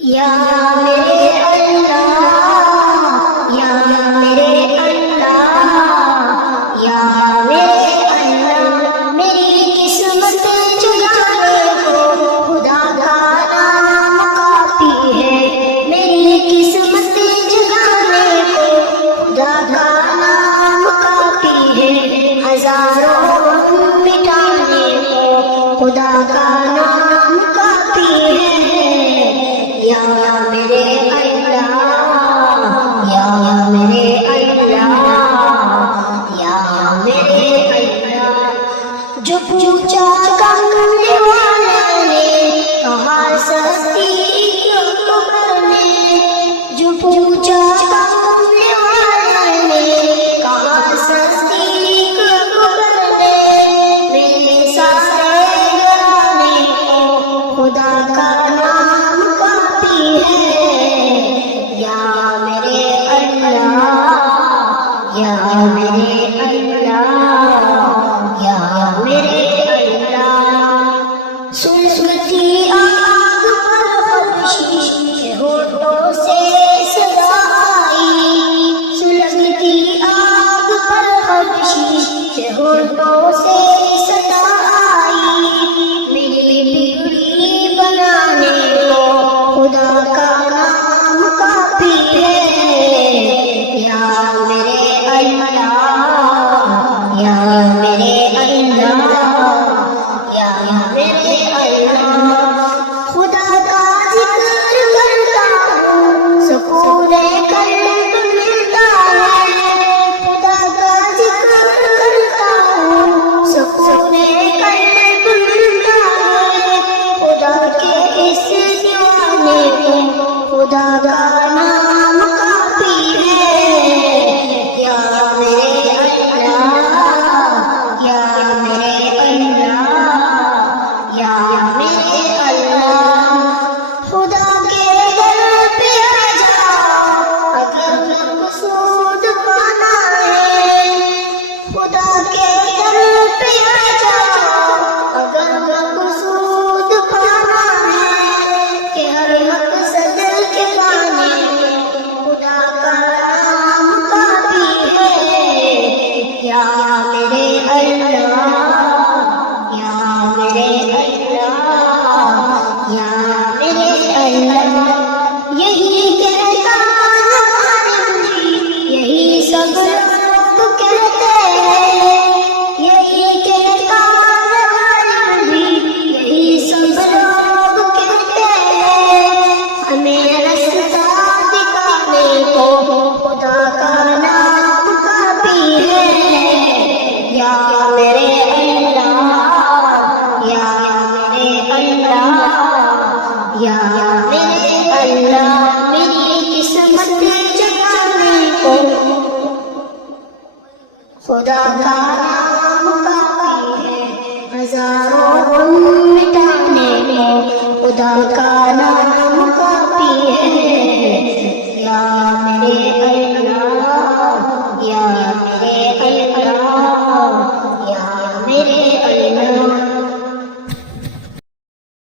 یا میرے اللہ، یا میرے اللہ، یا میرے اللہ، میری قسمت جگانے کو خدا کا نام کافی ہے، میری قسمت جگانے کو خدا کا نام کافی ہے، ہزاروں مٹانے کو خدا کا نام کافی ہے۔ یا میرے اللہ، یا میرے اللہ، یا میرے اللہ، جو پوچھا کرنے والے نے کہا سستی کیوں کرنے، جو پوچھا کرنے والے نے کہا سستی کیوں کرنے، میرے سارے گرانے کو خدا کا نام کافی ہے۔ یا میرے اللہ، یا میرے اللہ، یا میرے اللہ، سلگتی آگ پر خورشید کے ہونٹوں سے صدا آئی، سلگتی آگ پر خورشید کے ہونٹوں سے صدا آئی، میری بگڑی بنانے کو خدا کا نام کافی ہے۔ یا میرے اللہ، یا میرے اللہ، یا میرے اللہ، خدا کا ذکر کرتا ہوں سکون قلب ملتا ہے، خدا کا ذکر کرتا ہوں سکون قلب ملتا ہے، خدا کے اس دیوانے کو خدا کا نام کافی ہے۔ یا میرے اللہ، یا میرے اللہ، یا میرے اللہ، خدا کے در پہ آ جاؤ اگر مقصود پانا ہے، خدا کے در پہ آ جاؤ اگر مقصود پانا ہے، کہ ہر مقصد کے پانے خدا کا نام کافی ہے۔ یا میرے اللہ، یا میرے اللہ، یا میرے اللہ، یہی کہتا غالب جی، یہی سب لوگ کہتے ہیں، یہی کہتا غالب جی، یہی سب لوگ کہتے ہیں، ہمیں رستہ دکھانے کو خدا کا نام کافی ہے۔ یا میرے اللہ، یا میرے اللہ، یا میرے اللہ، میری قسمت جگانے کو خدا کا نام کافی ہے، ہزاروں غم مٹانے کو خدا کا نام